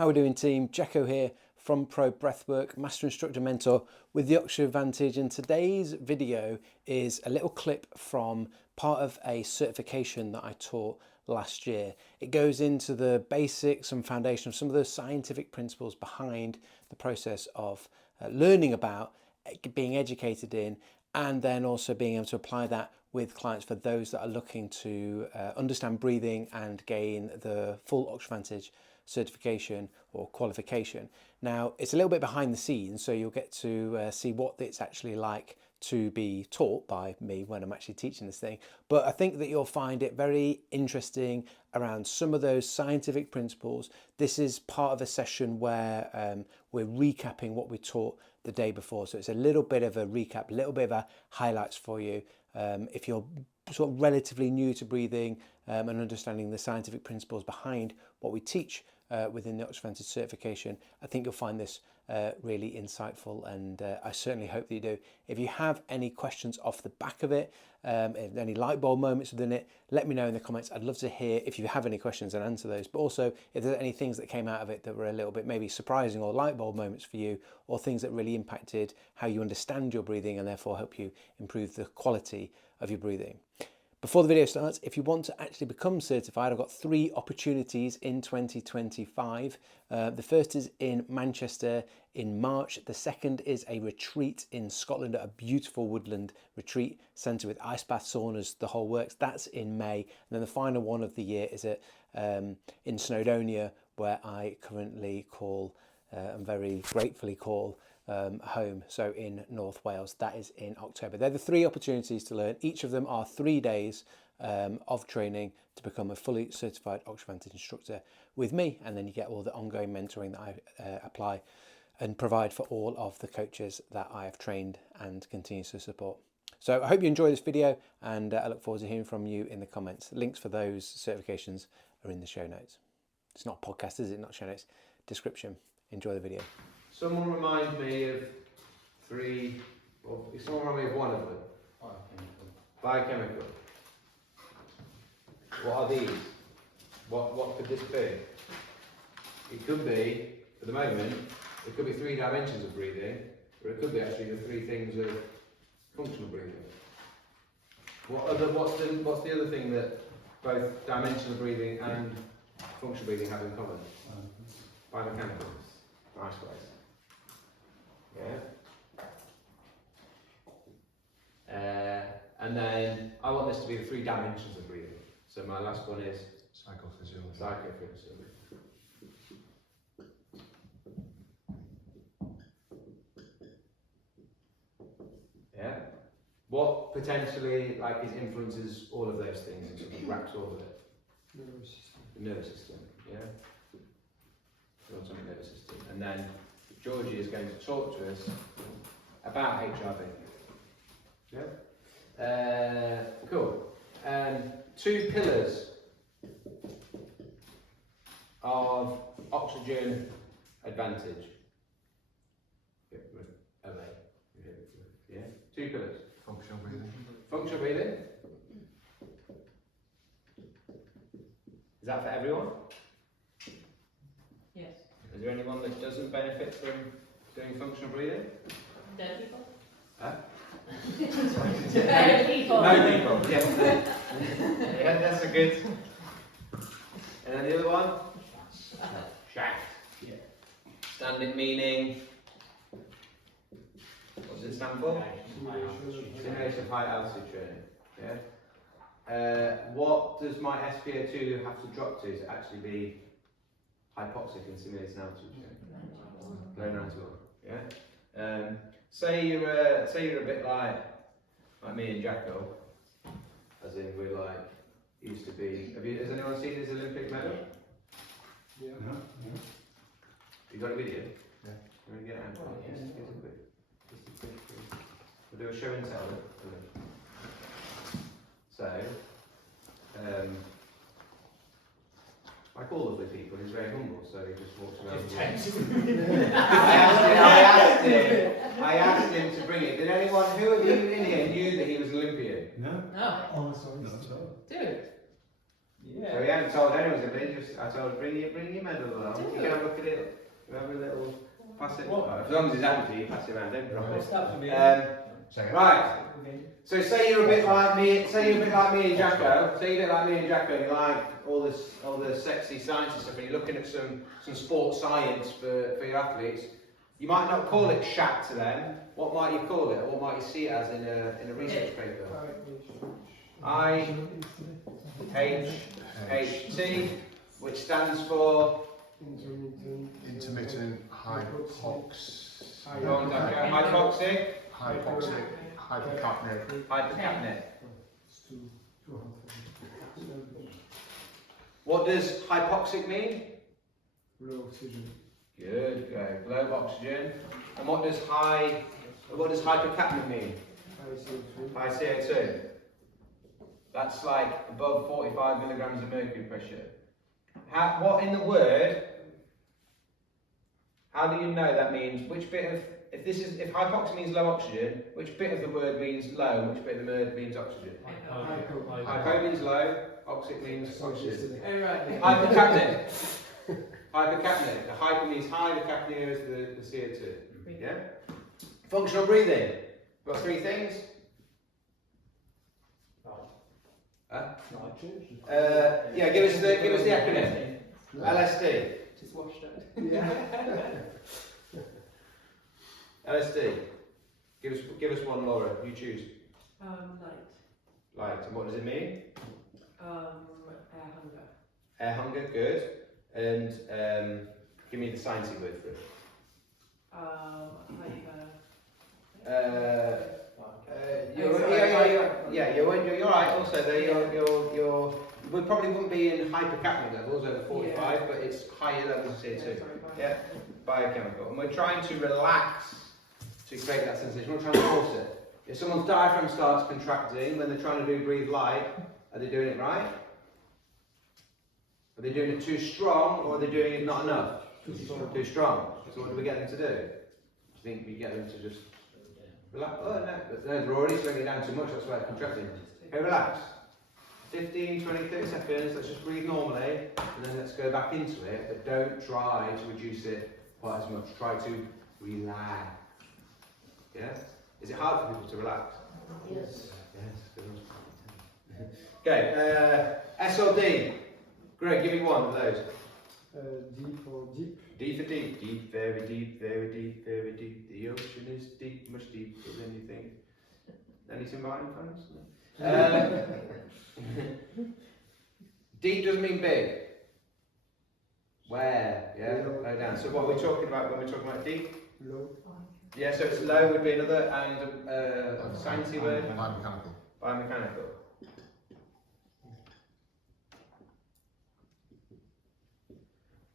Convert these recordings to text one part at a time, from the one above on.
How are we doing, team? Jacko here from Pro Breathwork, Master Instructor Mentor with the Oxford Advantage, and today's video is a little clip from part of a certification that I taught last year. It goes into the basics and foundation of some of the scientific principles behind the process of learning about, being educated in, and then also being able to apply that with clients for those that are looking to understand breathing and gain the full Oxford Advantage certification or qualification. Now, it's a little bit behind the scenes, so you'll get to see what it's actually like to be taught by me when I'm actually teaching this thing. But I think that you'll find it very interesting around some of those scientific principles. This is part of a session where we're recapping what we taught the day before. So it's a little bit of a recap, a little bit of a highlights for you. If you're sort of relatively new to breathing and understanding the scientific principles behind what we teach within the Oxford Advantage certification, I think you'll find this really insightful, and I certainly hope that you do. If you have any questions off the back of it, any light bulb moments within it, let me know in the comments. I'd love to hear if you have any questions and answer those, but also if there's any things that came out of it that were a little bit maybe surprising or light bulb moments for you, or things that really impacted how you understand your breathing and therefore help you improve the quality of your breathing. Before the video starts, if you want to actually become certified, I've got 3 opportunities in 2025. The first is in Manchester in March. The second is a retreat in Scotland at a beautiful Woodland retreat centre with ice bath, saunas, the whole works. That's in May. And then the final one of the year is at in Snowdonia, where I currently call and very gratefully call home, so in North Wales. That is in October. They're the 3 opportunities to learn. Each of them are 3 days of training to become a fully certified Oxford Advantage instructor with me, and then you get all the ongoing mentoring that I apply and provide for all of the coaches that I have trained and continue to support. So I hope you enjoy this video, and I look forward to hearing from you in the comments. Links for those certifications are in the show notes. It's not a podcast, is it? Not show notes. Description. Enjoy the video. Someone remind me of 3, or someone remind me of one of them. Biochemical. What are these? What could this be? It could be, at the moment, it could be 3 dimensions of breathing, or it could be actually the 3 things of functional breathing. What's the other thing that both dimensional breathing and functional breathing have in common? Biomechanical. Nice place. Yeah. And then I want this to be the 3 dimensions of breathing. So my last one is psychophysiology. Yeah. What potentially influences all of those things and sort of wraps all of it? Nervous system. The nervous system. Yeah. The autonomic nervous system. And then Georgie is going to talk to us about HRV. Yeah? Cool. 2 pillars of oxygen advantage. Yeah? 2 pillars. Functional breathing. Functional breathing. Is that for everyone? Yes. Is there anyone that doesn't benefit from doing functional breathing? Dead people? Huh? Dead people. No people, yes. Yeah, that's a good. And then the other one? Shaft. Yeah. Standing meaning. What does it stand for? Simulation of high altitude training. Yeah. What does my SpO2 have to drop to actually be hypoxic and simulated altitude training? Low 91. Yeah. Say you're a bit like me and Jacko, as in we're used to be. Has anyone seen his Olympic medal? Yeah. You got a video? Yeah. You want to get it out? We'll do a show and tell. So, like all of the people, he's very humble, so he just walks around. I asked him to bring it. Did anyone, who of you in here knew that he was an Olympian? No. No. Oh, sorry. Dude. So he hadn't told anyone, I told him, bring your medal along. You can have a look at it. You have a little, pass it. As long as it's empty, pass it around, don't drop it. Right. So say you're a bit like me and Jacko. Say you're a bit like me and Jacko, and you like all the sexy science and stuff, and you're looking at some sports science for your athletes. You might not call it shat to them. What might you call it? Or what might you see it as in a research paper? IHT, which stands for intermittent hypocapnic. What does hypoxic mean? Low oxygen. Good, low oxygen. And what does hypercapnic mean? High CO2. That's like above 45 milligrams of mercury pressure. What in the word? How do you know that means? Which bit of if hypoxia means low oxygen, which bit of the word means low, and which bit of the word means oxygen? Hypo means low, oxic means oxygen. Hypercapnic. Hypercapnic. The hyper means high, the capnia is the CO2. Yeah? Functional breathing. Got three things. Yeah, give us the acronym. LSD. Just washed it. Yeah. LSD. Give us one, Laura. You choose. Light. Light. And what does it mean? Air hunger. Air hunger. Good. And give me the sciencey word for it. You're right. Also, we probably wouldn't be in hypercapnic levels over 45, but it's higher levels of CO2. Yeah, biochemical. And we're trying to relax to create that sensation. We're not trying to force it. If someone's diaphragm starts contracting when they're trying to do breathe light, are they doing it right? Are they doing it too strong, or are they doing it not enough? Too strong. So what do we get them to do? Do you think we get them to just relax? Oh no, they're already slowing it down too much, that's why it's contracting. Okay, relax. 15, 20, 30 seconds, let's just breathe normally, and then let's go back into it, but don't try to reduce it quite as much. Try to relax. Yeah? Is it hard for people to relax? Yes. Yes. Okay, S or D? Greg, give me one of those. D for deep. D for deep. Deep, very deep, very deep, very deep. The ocean is deep, much deeper than you think. Anything right in France? Deep doesn't mean big. Where? Yeah, low down. So what are we talking about when we're talking about deep? Low. Yeah, so it's low would be another, and sciencey word? Biomechanical. Biomechanical.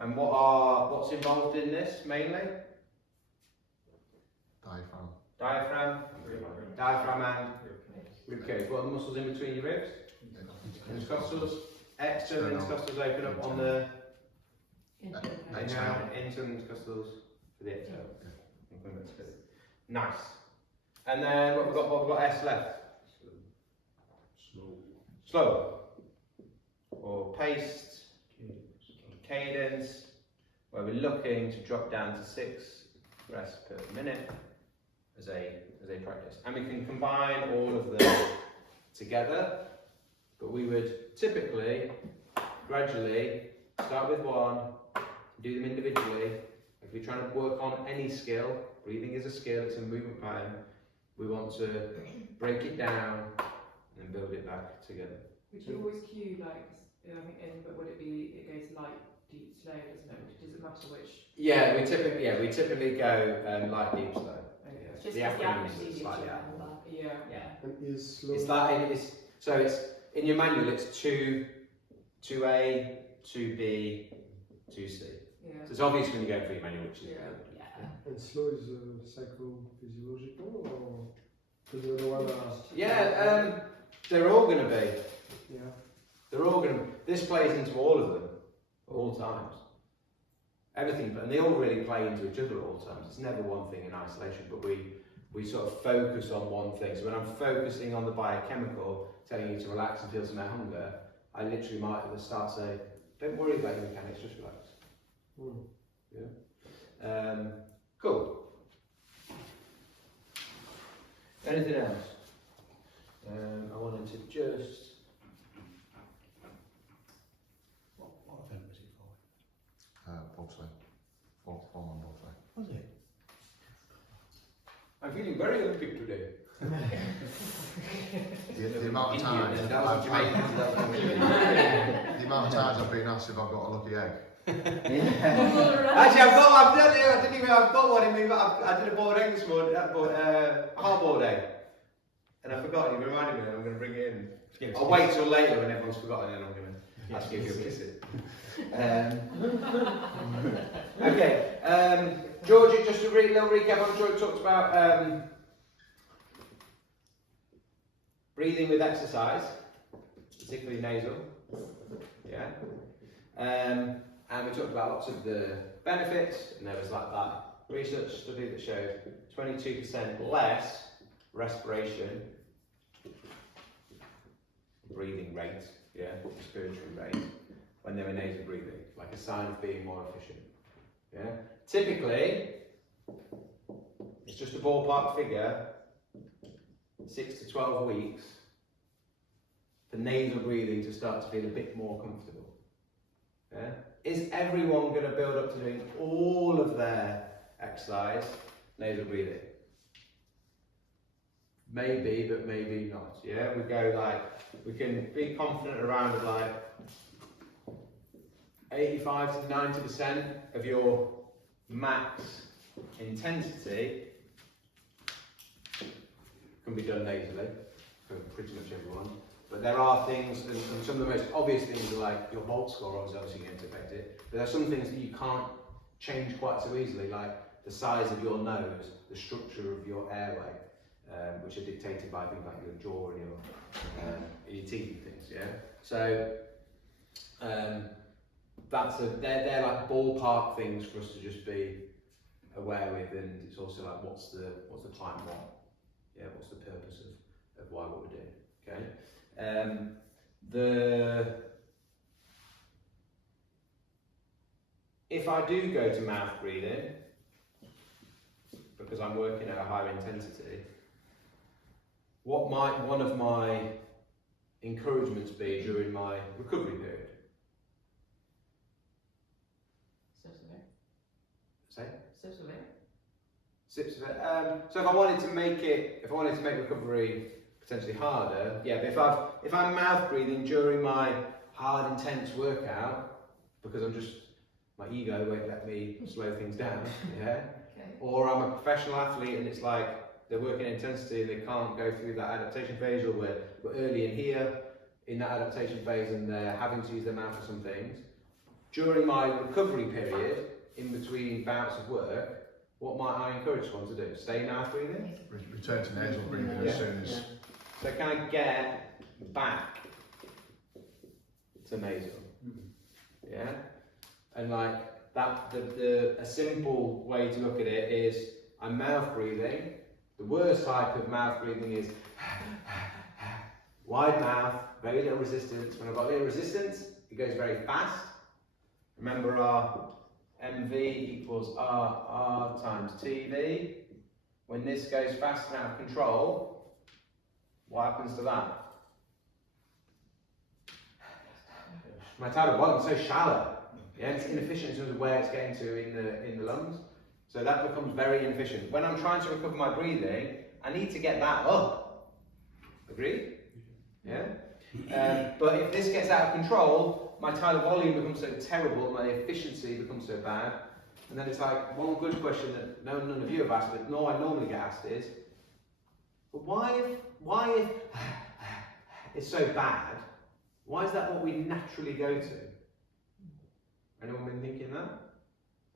And what's involved in this mainly? Diaphragm and rib cage. What are the muscles in between your ribs? Intercostals. External intercostals open up on the internal intercostals for the external. Nice. And then what we've got S left. Slow. Or paced. Cadence, where we're looking to drop down to 6 breaths per minute as a practice. And we can combine all of them together, but we would typically, gradually, start with one, do them individually. If we're trying to work on any skill, breathing is a skill, it's a movement pattern, we want to break it down and then build it back together. Would you always cue but would it goes light, deep, slow, doesn't it? Does it matter which? Yeah, we typically go light, deep, slow. Okay. Just The because the acronym acronym is slightly out. Yeah. And is slow. It's in your manual. It's 2A, 2B, 2C. Yeah. So it's obvious when you go through your manual, which is And slow is psychophysiological, or because the other one are. Yeah, they're all going to be. Yeah. They're all going to. This plays into all of them at all times. Everything, and they all really play into each other at all times. It's never one thing in isolation, but we sort of focus on one thing. So when I'm focusing on the biochemical, telling you to relax and feel some hunger, I literally might at the start say, don't worry about your mechanics, just relax. Yeah. Cool. Anything else? I wanted to just. What event was it for? Bobsleigh. Four-man bobsleigh. Was it? I'm feeling very Olympic today. The amount of times That was Jamaican. the amount of times I've been asked if I've got a lucky egg. Actually, I've got one in me, but I did a boiled egg this morning, a hard-boiled egg. And I forgot, you reminded me, and I'm going to bring it in. I'll wait till later when everyone's forgotten, and I'm going to ask you if you'll kiss it. Okay, George, just a little recap on George talked about breathing with exercise, particularly nasal. Yeah. And we talked about lots of the benefits, and there was like that research study that showed 22% less respiration, breathing rate, respiratory rate, when they were nasal breathing, like a sign of being more efficient. Yeah. Typically, it's just a ballpark figure, 6 to 12 weeks for nasal breathing to start to feel a bit more comfortable. Yeah. Is everyone going to build up to doing all of their exercise nasal breathing? Maybe, but maybe not. Yeah, we can be confident around like 85 to 90% of your max intensity can be done nasally for pretty much everyone. But there are things, and some of the most obvious things are like your Bolt score is obviously going to affect it. But there are some things that you can't change quite so easily, like the size of your nose, the structure of your airway, which are dictated by things like your jaw and your teeth and things. Yeah. So they're like ballpark things for us to just be aware with, and it's also like what's the client want? Yeah. What's the purpose of why what we're doing? Okay. If I do go to mouth breathing, because I'm working at a higher intensity, what might one of my encouragements be during my recovery period? Sips of it. So if I wanted to make recovery potentially harder, but if I'm mouth breathing during my hard, intense workout, because my ego won't let me slow things down, yeah. Okay. Or I'm a professional athlete and it's like they're working intensity and they can't go through that adaptation phase, or we're early in here in that adaptation phase and they're having to use their mouth for some things. During my recovery period, in between bouts of work, what might I encourage someone to do? Stay mouth breathing? Return to nasal breathing as soon as. So can I get back to nasal? Yeah? And like that, a simple way to look at it is I'm mouth breathing. The worst type of mouth breathing is wide mouth, very little resistance. When I've got little resistance, it goes very fast. Remember our MV equals RR times TV. When this goes fast and out of control, what happens to that? My tidal volume is so shallow. Yeah, it's inefficient in terms of where it's getting to in the lungs. So that becomes very inefficient. When I'm trying to recover my breathing, I need to get that up. Agreed? Yeah? But if this gets out of control, my tidal volume becomes so terrible, my efficiency becomes so bad. And then it's like, one good question that none of you have asked, but I normally get asked is, but why if it's so bad, why is that what we naturally go to? Anyone been thinking that?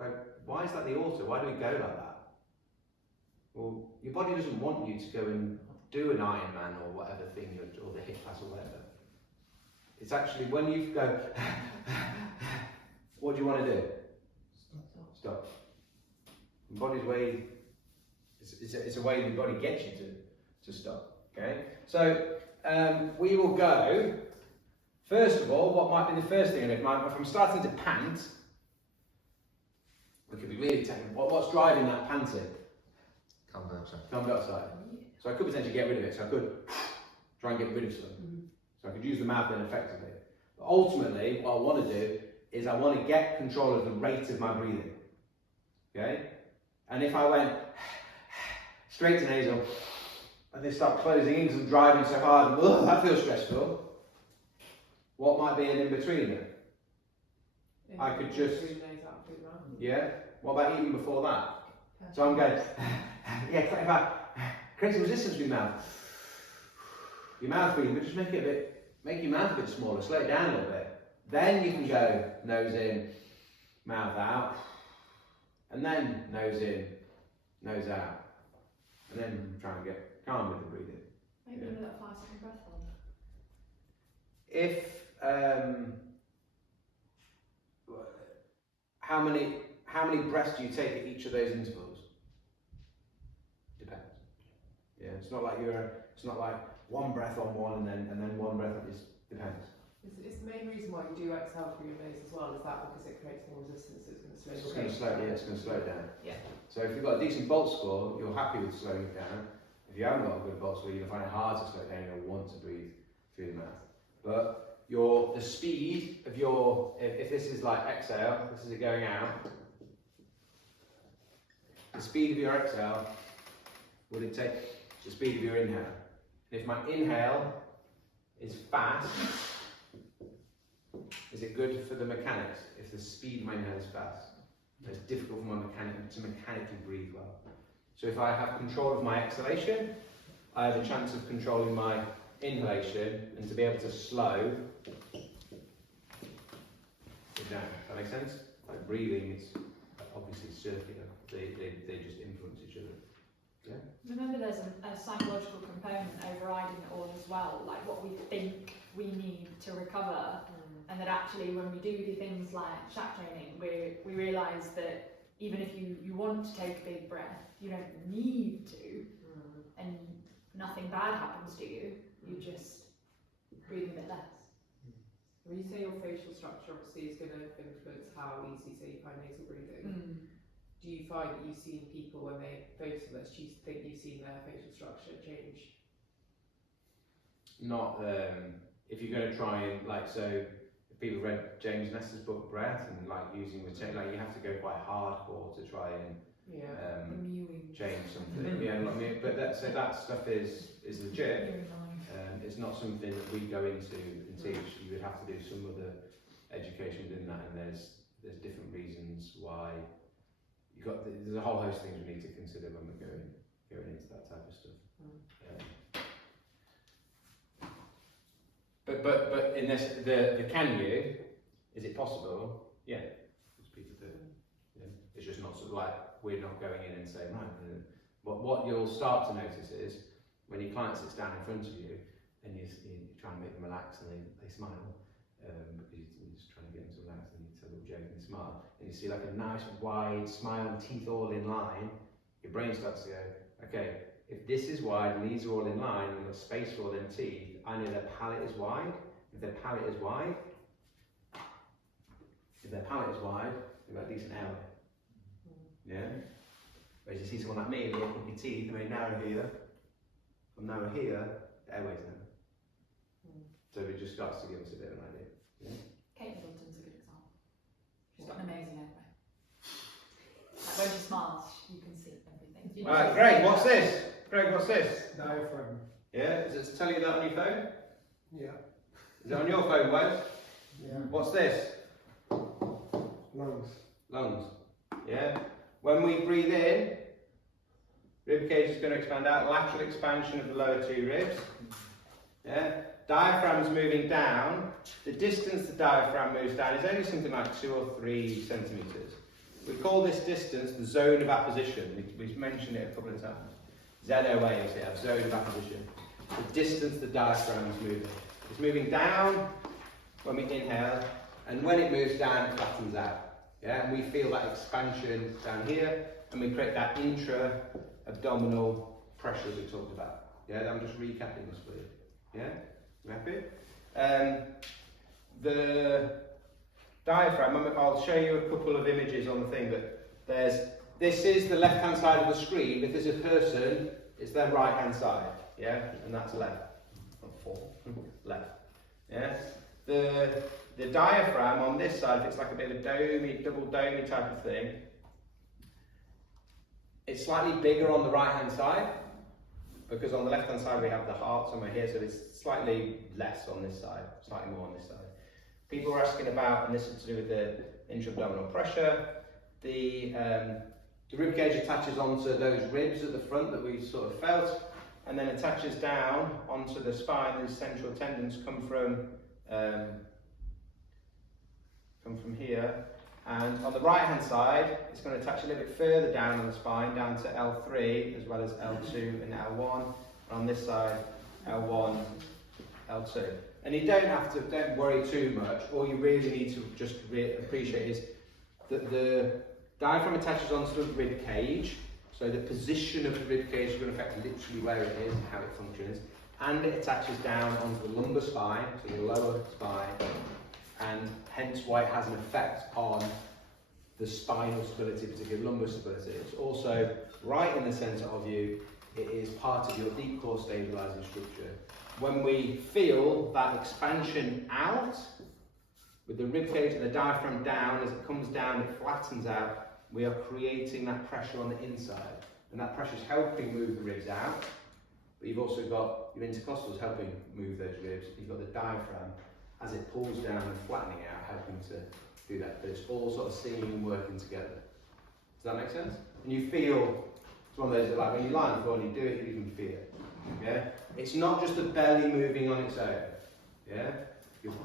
Like, why is that the auto? Why do we go like that? Well, your body doesn't want you to go and do an Ironman or whatever thing, or the hip class or whatever. It's actually when you go, what do you want to do? Stop. The body's way, it's a way the body gets you to stop. Okay? So we will go First of all, what might be the first thing? If I'm starting to pant, it could be really technical. What's driving that panting? Carbon dioxide. Carbon dioxide. So I could potentially get rid of it. So I could try and get rid of some. So I could use the mouth then effectively. But ultimately, what I want to do is I want to get control of the rate of my breathing. Okay? And if I went straight to nasal, and they start closing in because I'm driving so hard, and that feels stressful. What might be an in-between then? I could just, yeah. What about even before that? So I'm going, yeah, create some resistance with your mouth. Your mouth breathing, but just make your mouth a bit smaller, slow it down a little bit. Then you can go nose in, mouth out, and then nose in, nose out, and then try and get calm with the breathing. Maybe another 5-second breath hold. If how many breaths do you take at each of those intervals? Depends. Yeah, it's not like one breath on one and then one breath. It depends. It's the main reason why you do exhale through your nose as well. Is that because it creates more resistance? So it's going to slow It's going to slow it down. Yeah. So if you've got a decent bolt score, you're happy with slowing it down. If you haven't got a good bolt score, you're going to find it hard to slow it down. You'll want to breathe through the mouth. But the speed of your, if this is like exhale, this is it going out. The speed of your exhale would it take the speed of your inhale. And if my inhale is fast, is it good for the mechanics? If the speed of my inhale is fast, it's difficult for my mechanic to mechanically breathe well. So if I have control of my exhalation, I have a chance of controlling my inhalation and to be able to slow it down. That makes sense? Like breathing is obviously circular. They just influence each other. Yeah. Remember, there's a psychological component overriding it all as well, like what we think we need to recover, and that actually when we do things like shack training, we realise that even if you want to take a big breath, you don't need to, and nothing bad happens to you. You just breathe a bit less. When you say your facial structure obviously is going to influence how easy, say, you find nasal breathing. Do you find that you've seen people when they focus on this, do you think you've seen their facial structure change? Not if you're going to try and so if people read James Nestor's book Breath and using like you have to go quite hardcore to try and change something. But that stuff is legit. It's not something that we go into and teach. You would have to do some other education within that, and there's different reasons why. There's a whole host of things we need to consider when we're going into that type of stuff. But in this, the can you, is it possible? Yeah, most people do. Yeah. It's just not sort of like we're not going in and saying right. What you'll start to notice is when your client sits down in front of you and you try and make them relax and they smile. Because you're just trying to get them to relax and you tell them a joke and they smile. And you see like a nice wide smile and teeth all in line, your brain starts to go, okay, if this is wide and these are all in line and there's space for all them teeth, I know their palate is wide. If their palate is wide, they've got a decent airway. Yeah? Whereas you see someone like me, they open up your teeth, they're very narrow here. From narrow here, the airway's narrow. So it just starts to give us a bit of an idea. Yeah? Kate Middleton's a good example. She's got an amazing airway. Like when she smiles, you can see everything. Alright, Greg, what's this? Diaphragm. Yeah, does it tell you that on your phone? Yeah. Is it on your phone, Wes? Yeah. What's this? Lungs. Lungs. Yeah. When we breathe in, rib cage is going to expand out, lateral expansion of the lower two ribs. Yeah. Diaphragm's moving down. The distance the diaphragm moves down is only something like 2 or 3 centimetres. We call this distance the zone of apposition. We've mentioned it a couple of times. ZOA is here, zone of apposition. The distance the diaphragm is moving. It's moving down when we inhale, and when it moves down, it flattens out. Yeah, and we feel that expansion down here, and we create that intra-abdominal pressure we talked about. Yeah, I'm just recapping this for you. Yeah, you happy? the diaphragm, I'll show you a couple of images on the thing, but this is the left hand side of the screen. If there's a person, it's their right hand side, yeah, and that's left, not four, left, yeah. The diaphragm on this side, if it's like a bit of a double domey type of thing, it's slightly bigger on the right hand side, because on the left hand side we have the heart somewhere here, so it's slightly less on this side, slightly more on this side. People were asking about, and this is to do with the intra-abdominal pressure, the rib cage attaches onto those ribs at the front that we sort of felt, and then attaches down onto the spine. These central tendons come from here, and on the right hand side it's going to attach a little bit further down on the spine, down to L3 as well as L2 and L1, and on this side L1, L2. And you don't worry too much. All you really need to just appreciate is that the diaphragm attaches onto the rib cage, so the position of the rib cage is going to affect literally where it is and how it functions, and it attaches down onto the lumbar spine, so your lower spine, and hence why it has an effect on the spinal stability, particularly lumbar stability. It's also right in the centre of you. It is part of your deep core stabilising structure. When we feel that expansion out, with the rib cage and the diaphragm down, as it comes down, it flattens out, we are creating that pressure on the inside. And that pressure is helping move the ribs out, but you've also got your intercostals helping move those ribs. You've got the diaphragm, as it pulls down and flattening out, helping to do that. But it's all sort of singing and working together. Does that make sense? And you feel, it's one of those that, like when you lie on the floor and you do it, you even feel it. Yeah? It's not just the belly moving on its own. Yeah?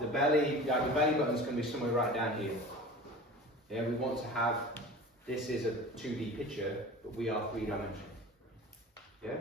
The belly, like the belly button's going to be somewhere right down here. Yeah, we want to have, this is a 2D picture, but we are 3-dimensional. Yeah?